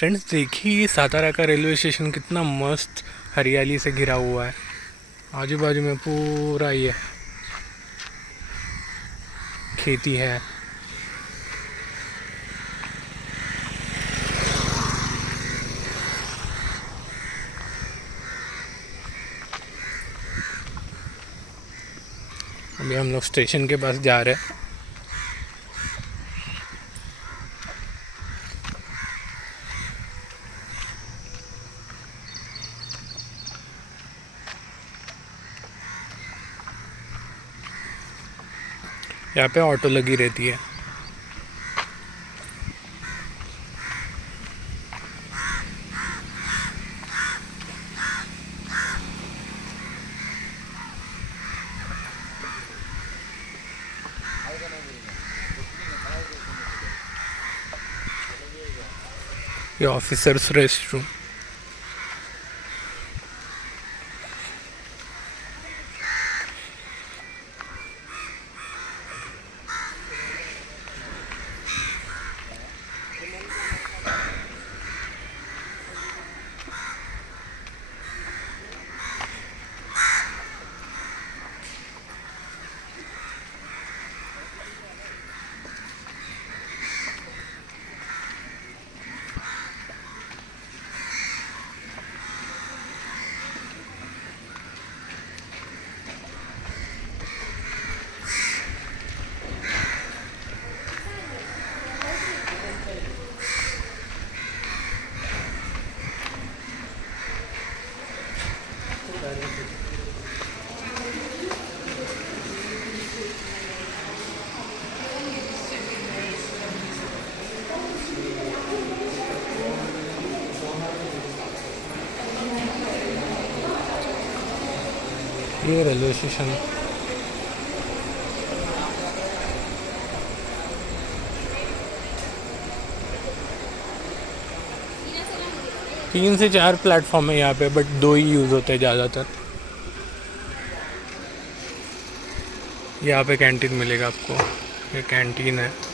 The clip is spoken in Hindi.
फ्रेंड्स देखिए सातारा का रेलवे स्टेशन कितना मस्त हरियाली से घिरा हुआ है। आजू बाजू में पूरा ये खेती है। अभी हम लोग स्टेशन के पास जा रहे हैं। यहाँ पे ऑटो लगी रहती है। ये ऑफिसर्स रेस्ट रूम। ये रेलवे स्टेशन 3 से 4 प्लेटफॉर्म है यहाँ पे, बट 2 ही यूज़ होते हैं ज़्यादातर। यहाँ पे कैंटीन मिलेगा आपको, ये कैंटीन है।